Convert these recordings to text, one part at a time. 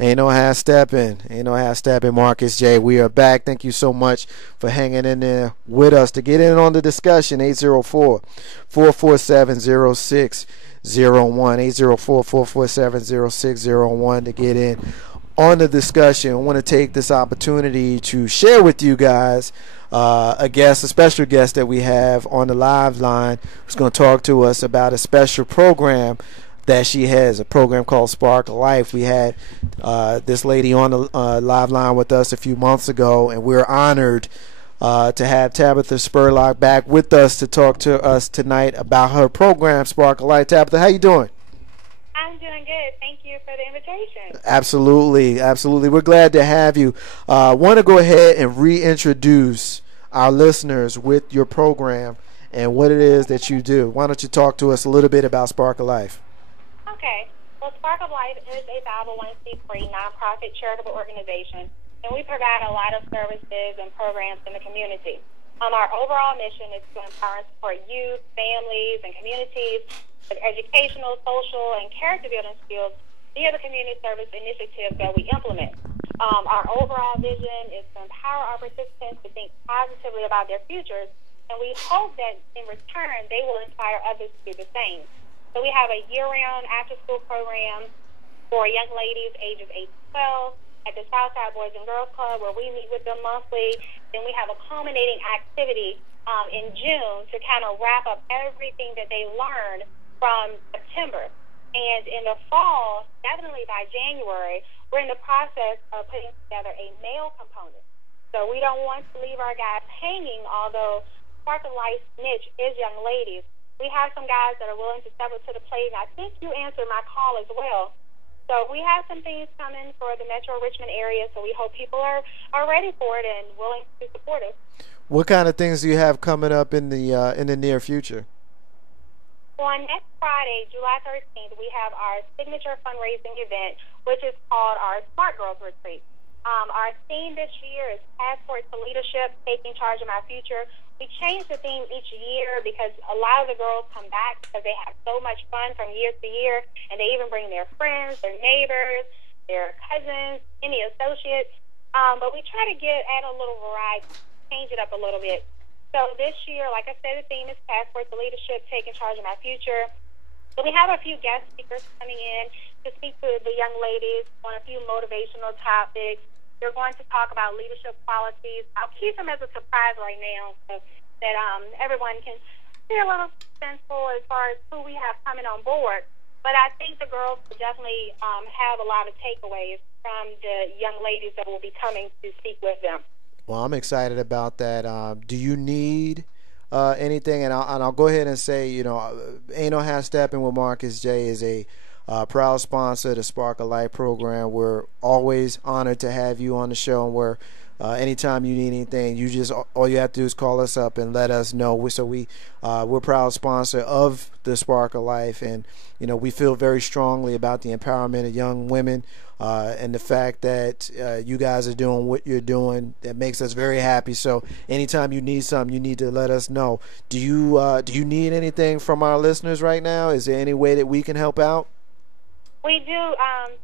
Ain't no half stepping. Ain't no half stepping, Marcus J. We are back. Thank you so much for hanging in there with us. To get in on the discussion, 804-447-0601. 804-447-0601 to get in on the discussion. I want to take this opportunity to share with you guys a special guest that we have on the live line who's going to talk to us about a special program that she has, a program called Spark Life. We had this lady on the live line with us a few months ago, and we're honored to have Tabitha Spurlock back with us to talk to us tonight about her program, Spark Life. Tabitha, how you doing? I'm doing good. Thank you for the invitation. Absolutely, absolutely. We're glad to have you. Want to go ahead and reintroduce our listeners with your program and what it is that you do. Why don't you talk to us a little bit about Spark Life? Okay. Well, Spark of Life is a 501c3 nonprofit charitable organization, and we provide a lot of services and programs in the community. Our overall mission is to empower and support youth, families, and communities with educational, social, and character building skills via the community service initiatives that we implement. Our overall vision is to empower our participants to think positively about their futures, and we hope that in return they will inspire others to do the same. So we have a year-round after-school program for young ladies ages 8 to 12 at the Southside Boys and Girls Club, where we meet with them monthly. Then we have a culminating activity in June to kind of wrap up everything that they learned from September. And in the fall, definitely by January, we're in the process of putting together a male component. So we don't want to leave our guys hanging, although Spark of Life's niche is young ladies. We have some guys that are willing to step up to the plate, and I think you answered my call as well. So we have some things coming for the Metro Richmond area, so we hope people are ready for it and willing to support us. What kind of things do you have coming up in the near future? On next Friday, July 13th, we have our signature fundraising event, which is called our Smart Girls Retreat. Our theme this year is Passport to Leadership, Taking Charge of My Future. We change the theme each year because a lot of the girls come back because they have so much fun from year to year, and they even bring their friends, their neighbors, their cousins, any associates. But we try to add a little variety, change it up a little bit. So this year, like I said, the theme is Passport to Leadership, Taking Charge of My Future. So we have a few guest speakers coming in to speak to the young ladies on a few motivational topics. They're going to talk about leadership qualities. I'll keep them as a surprise right now so that everyone can be a little sensible as far as who we have coming on board. But I think the girls will definitely have a lot of takeaways from the young ladies that will be coming to speak with them. Well, I'm excited about that. Do you need anything? And I'll go ahead and say, Ain't No Half Stepping with Marcus J is a proud sponsor of the Spark of Life program. We're always honored to have you on the show, and we're anytime you need anything, all you have to do is call us up and let us know. So we're proud sponsor of the Spark of Life, and we feel very strongly about the empowerment of young women. And the fact that you guys are doing what you're doing, that makes us very happy. So anytime you need something, you need to let us know. Do you need anything from our listeners right now? Is there any way that we can help out? We do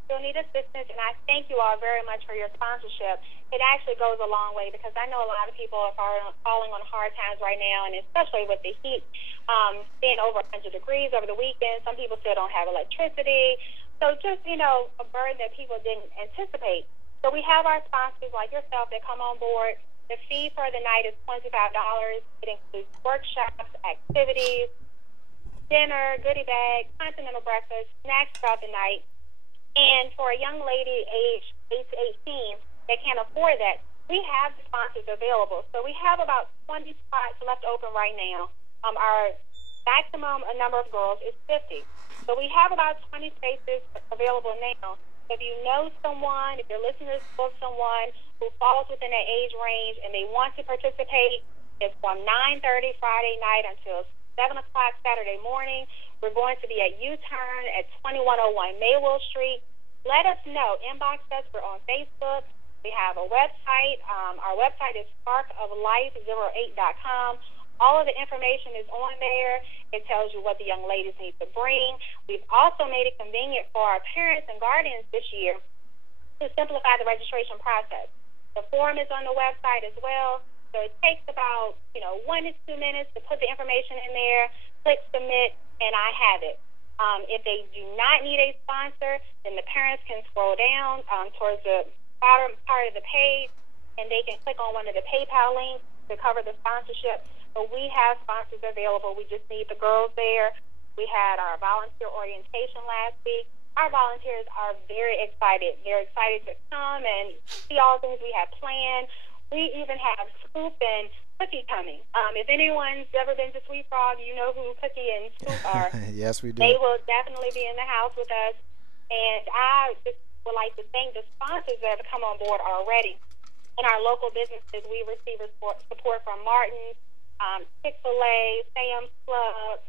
still need assistance, and I thank you all very much for your sponsorship. It actually goes a long way because I know a lot of people are falling on hard times right now, and especially with the heat being over 100 degrees over the weekend. Some people still don't have electricity. So just, a burden that people didn't anticipate. So we have our sponsors like yourself that come on board. The fee for the night is $25. It includes workshops, activities, dinner, goodie bag, continental breakfast, snacks throughout the night. And for a young lady aged 8 to 18 that can't afford that, we have the sponsors available. So we have about 20 spots left open right now. Our maximum number of girls is 50. So we have about 20 spaces available now. So if you know someone, if your listeners know someone who falls within that age range and they want to participate, it's from 9:30 Friday night until 7 o'clock Saturday morning. We're going to be at U-Turn at 2101 Maywell Street. Let us know. Inbox us. We're on Facebook. We have a website. Our website is sparkoflife08.com. All of the information is on there. It tells you what the young ladies need to bring. We've also made it convenient for our parents and guardians this year to simplify the registration process. The form is on the website as well, so it takes about 1 to 2 minutes to put the information in there, click submit, and I have it. If they do not need a sponsor, then the parents can scroll down towards the bottom part of the page, and they can click on one of the PayPal links to cover the sponsorship. But we have sponsors available. We just need the girls there. We had our volunteer orientation last week. Our volunteers are very excited. They're excited to come and see all the things we have planned. We even have Scoop and Cookie coming. If anyone's ever been to Sweet Frog, you know who Cookie and Scoop are. Yes, we do. They will definitely be in the house with us. And I just would like to thank the sponsors that have come on board already. In our local businesses, we receive support from Martin's, Chick-fil-A, Sam's Club,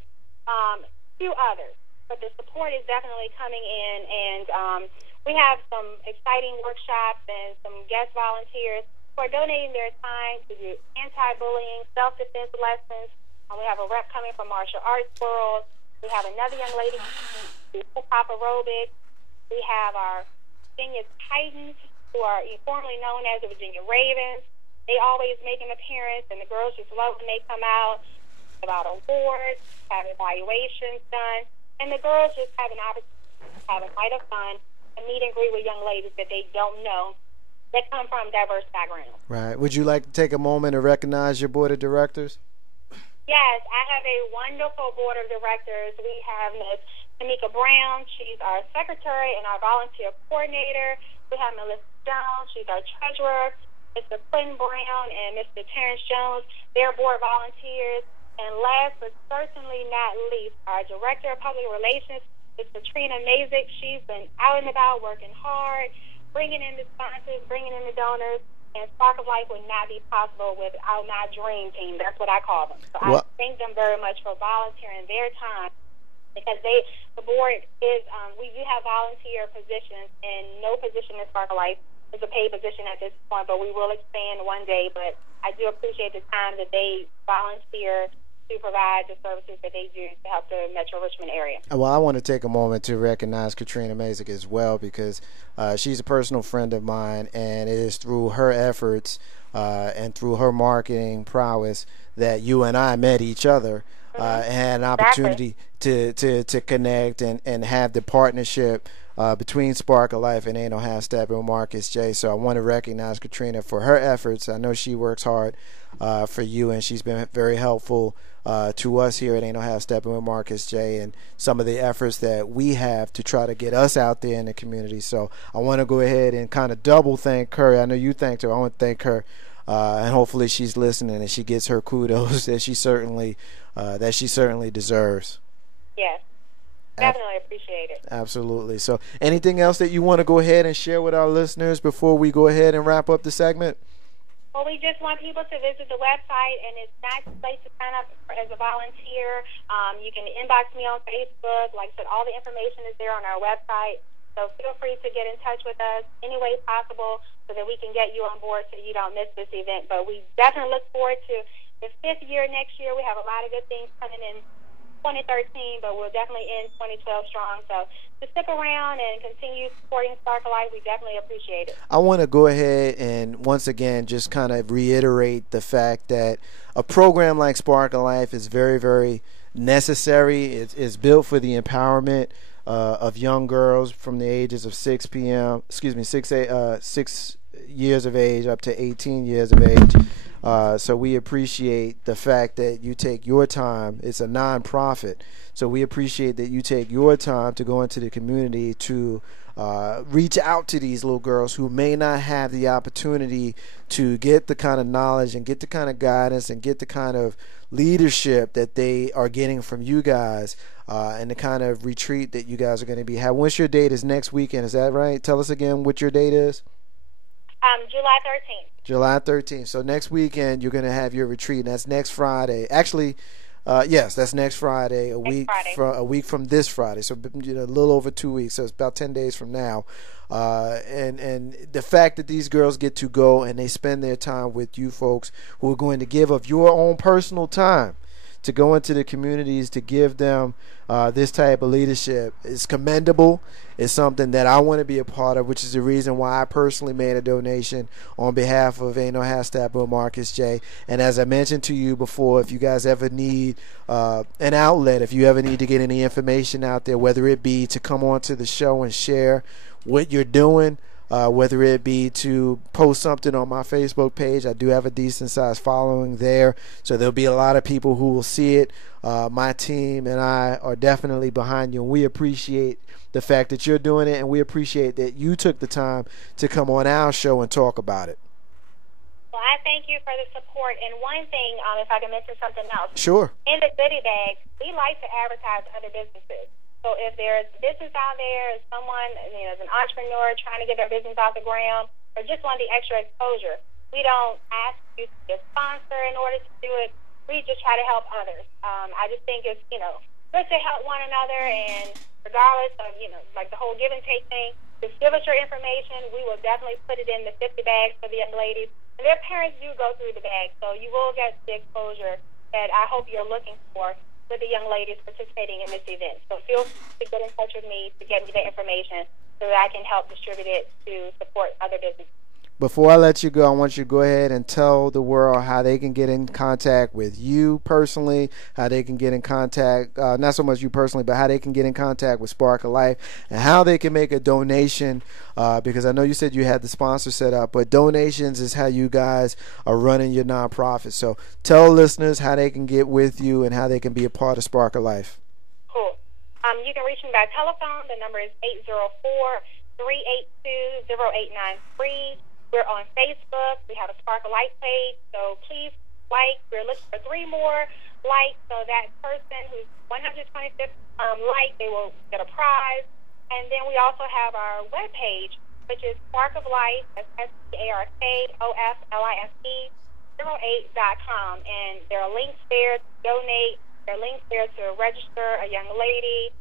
a few others. But the support is definitely coming in, and we have some exciting workshops and some guest volunteers who are donating their time to do anti-bullying, self-defense lessons. We have a rep coming from Martial Arts World. We have another young lady who does hip-hop aerobics. We have our Virginia Titans, who are formerly known as the Virginia Ravens. They always make an appearance, and the girls just love when they come out, about awards, have evaluations done, and the girls just have an opportunity to have a night of fun and meet and greet with young ladies that they don't know that come from diverse backgrounds. Right. Would you like to take a moment to recognize your board of directors? Yes, I have a wonderful board of directors. We have Ms. Tamika Brown. She's our secretary and our volunteer coordinator. We have Melissa Jones. She's our treasurer. Mr. Quentin Brown and Mr. Terrence Jones, they're board volunteers. And last but certainly not least, our director of public relations is Katrina Mazik. She's been out and about working hard, bringing in the sponsors, bringing in the donors, and Spark of Life would not be possible without my dream team. That's what I call them. So I thank them very much for volunteering their time, because the board is, we do have volunteer positions, and no position in Spark of Life is a paid position at this point, but we will expand one day. But I do appreciate the time that they volunteer to provide the services that they do to help the Metro Richmond area. Well, I want to take a moment to recognize Katrina Mazik as well, because she's a personal friend of mine, and it is through her efforts and through her marketing prowess that you and I met each other and had an opportunity to connect and have the partnership between Spark of Life and Ain't No Half Steppin with Marcus J. So I want to recognize Katrina for her efforts. I know she works hard for you, and she's been very helpful to us here at Ain't No Half Steppin with Marcus J, and some of the efforts that we have to try to get us out there in the community. So I want to go ahead and kind of double thank her. I know you thanked her. I want to thank her, and hopefully she's listening and she gets her kudos that she certainly deserves. Yes. Definitely appreciate it. Absolutely. So anything else that you want to go ahead and share with our listeners before we go ahead and wrap up the segment? Well, we just want people to visit the website, and it's not too late to sign up as a volunteer. You can inbox me on Facebook. Like I said, all the information is there on our website. So feel free to get in touch with us any way possible so that we can get you on board so you don't miss this event. But we definitely look forward to the 5th year next year. We have a lot of good things coming in 2013, but we'll definitely end 2012 strong. So to stick around and continue supporting Spark of Life, we definitely appreciate it. I want to go ahead and once again just kind of reiterate the fact that a program like Spark of Life is very, very necessary. It's built for the empowerment of young girls from the ages of 6 years of age up to 18 years of age. So we appreciate the fact that you take your time. It's a nonprofit, so we appreciate that you take your time to go into the community to reach out to these little girls who may not have the opportunity to get the kind of knowledge and get the kind of guidance and get the kind of leadership that they are getting from you guys, and the kind of retreat that you guys are going to be having. What's your date? Is next weekend, is that right? Tell us again what your date is. July 13th. July 13th. So next weekend you're going to have your retreat, and that's next Friday. Actually, yes, that's next Friday, a week from this Friday. So a little over 2 weeks. So it's about 10 days from now. And the fact that these girls get to go and they spend their time with you folks who are going to give of your own personal time to go into the communities to give them this type of leadership is commendable. It's something that I want to be a part of, which is the reason why I personally made a donation on behalf of Ain't No Half Steppin with Marcus J. And as I mentioned to you before, if you guys ever need an outlet, if you ever need to get any information out there, whether it be to come on to the show and share what you're doing, whether it be to post something on my Facebook page. I do have a decent sized following there, so there'll be a lot of people who will see it. My team and I are definitely behind you, and we appreciate the fact that you're doing it, and we appreciate that you took the time to come on our show and talk about it. Well, I thank you for the support. And one thing, if I can mention something else. Sure. In the goodie bag, we like to advertise other businesses. So if there's business out there, someone, is an entrepreneur trying to get their business off the ground, or just want the extra exposure, we don't ask you to be a sponsor in order to do it. We just try to help others. I just think it's, good to help one another, and regardless of, like the whole give and take thing, just give us your information. We will definitely put it in the 50 bags for the young ladies. And their parents do go through the bag, so you will get the exposure that I hope you're looking for with the young ladies participating in this event. So feel free to get in touch with me to get me the information so that I can help distribute it to support other businesses. Before I let you go, I want you to go ahead and tell the world how they can get in contact with you personally, how they can get in contact, not so much you personally, but how they can get in contact with Spark of Life, and how they can make a donation, because I know you said you had the sponsor set up, but donations is how you guys are running your nonprofit. So tell listeners how they can get with you and how they can be a part of Spark of Life. Cool. You can reach me by telephone. The number is 804-382-0893. We're on Facebook. We have a Spark of Life page, so please like. We're looking for 3 more likes, so that person who's 125th like, they will get a prize. And then we also have our webpage, which is Spark of Life, that's SparkofLife08.com. And there are links there to donate. There are links there to register a young lady.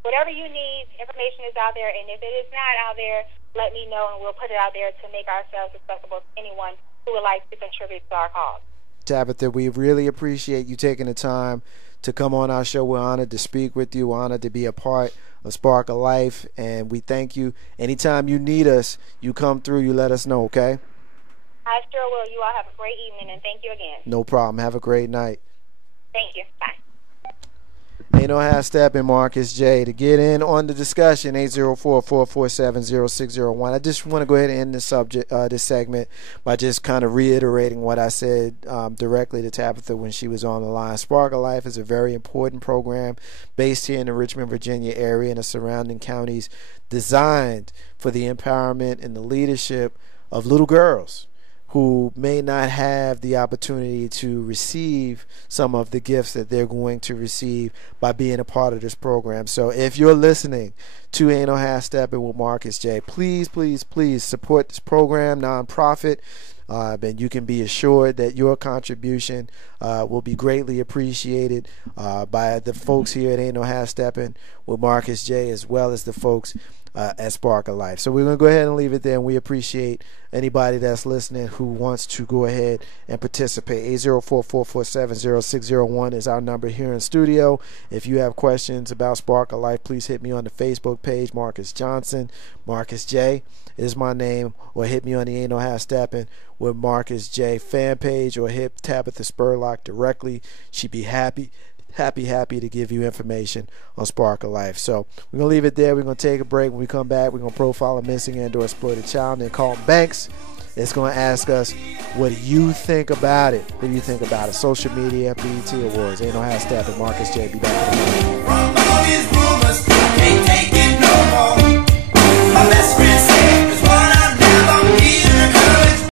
Whatever you need, information is out there. And if it is not out there, let me know, and we'll put it out there to make ourselves accessible to anyone who would like to contribute to our cause. Tabitha, we really appreciate you taking the time to come on our show. We're honored to speak with you. We're honored to be a part of Spark of Life, and we thank you. Anytime you need us, you come through, you let us know, okay? I sure will. You all have a great evening, and thank you again. No problem. Have a great night. Thank you. Bye. Ain't No Half Steppin, Marcus J. To get in on the discussion, 804-447-0601. I just want to go ahead and end this segment by just kind of reiterating what I said directly to Tabitha when she was on the line. Spark of Life is a very important program based here in the Richmond, Virginia area and the surrounding counties, designed for the empowerment and the leadership of little girls who may not have the opportunity to receive some of the gifts that they're going to receive by being a part of this program. So if you're listening to Ain't No Half Steppin with Marcus J, please, please, please support this program, nonprofit, and you can be assured that your contribution will be greatly appreciated by the folks here at Ain't No Half Steppin with Marcus J, as well as the folks at Spark of Life. So we're going to go ahead and leave it there, and we appreciate anybody that's listening who wants to go ahead and participate. 804-447-0601 is our number here in studio. If you have questions about Spark of Life, please hit me on the Facebook page, Marcus Johnson. Marcus J is my name, or hit me on the Ain't No Half Steppin with Marcus J fan page, or hit Tabitha Spurlock directly. She'd be happy to give you information on Spark of Life. So we're going to leave it there. We're going to take a break. When we come back, we're going to profile a missing and/or exploited child. And then Carlton Banks is going to ask us, what do you think about it? What do you think about it? Social media, BET Awards. Ain't No Half Steppin. Marcus J. Be back in a minute.